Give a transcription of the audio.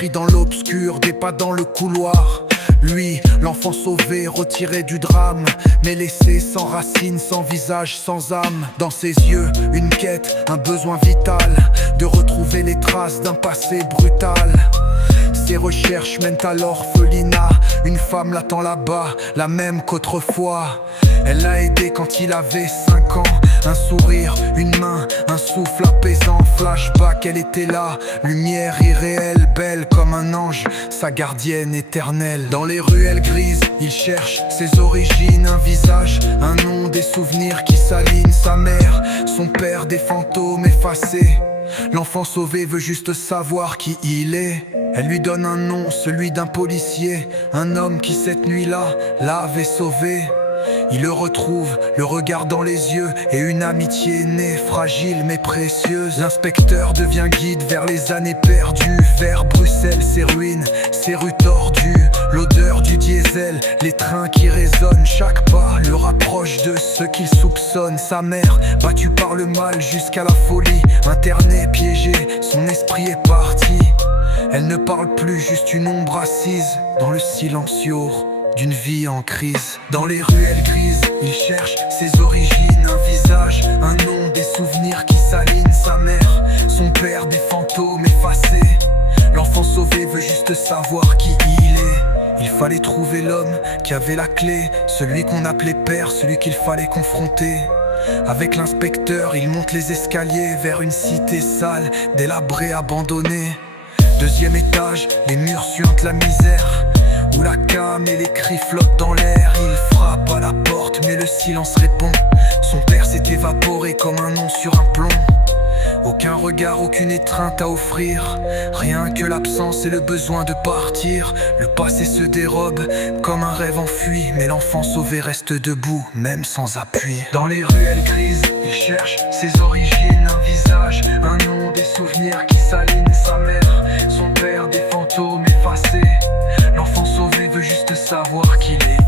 inscrit dans l'obscur, des pas dans le couloir. Lui, l'enfant sauvé, retiré du drame, mais laissé sans racines, sans visage, sans âme. Dans ses yeux, une quête, un besoin vital, de retrouver les traces d'un passé brutal. Ses recherches mènent à l'orphelinat. Une femme l'attend là-bas, la même qu'autrefois. Elle l'a aidé quand il avait 5 ans. Un sourire, une main, un souffle apaisant. Flashback, elle était là, lumière irréelle, belle comme un ange, sa gardienne éternelle. Dans les ruelles grises, il cherche ses origines, un visage, un nom, des souvenirs qui s'alignent. Sa mère, son père, des fantômes effacés. L'enfant sauvé veut juste savoir qui il est. Elle lui donne un nom, celui d'un policier, un homme qui cette nuit-là l'avait sauvé. Il le retrouve, le regard dans les yeux, et une amitié née, fragile mais précieuse. L'inspecteur devient guide vers les années perdues, vers Bruxelles, ses ruines, ses rues tordues. L'odeur du diesel, les trains qui résonnent, chaque pas le rapproche de ce qu'il soupçonne. Sa mère, battue par le mal jusqu'à la folie, internée, piégée, son esprit est parti. Elle ne parle plus, juste une ombre assise dans le silence sourd d'une vie en crise. Dans les ruelles grises, il cherche ses origines, un visage, un nom, des souvenirs qui s'alignent. Sa mère, son père, des fantômes effacés. L'enfant sauvé veut juste savoir qui il est. Il fallait trouver l'homme qui avait la clé, celui qu'on appelait père, celui qu'il fallait confronter. Avec l'inspecteur, il monte les escaliers vers une cité sale, délabrée, abandonnée. Deuxième étage, les murs suintent la misère, où la came et les cris flottent dans l'air. Il frappe à la porte mais le silence répond. Son père s'est évaporé comme un nom sur un plomb. Aucun regard, aucune étreinte à offrir, rien que l'absence et le besoin de partir. Le passé se dérobe comme un rêve enfui, mais l'enfant sauvé reste debout, même sans appui. Dans les ruelles grises, il cherche ses origines, un visage, un nom, des souvenirs qui s'alignent. Sa mère, son père, des fantômes effacés. L'enfant sauvé veut juste savoir qui il est.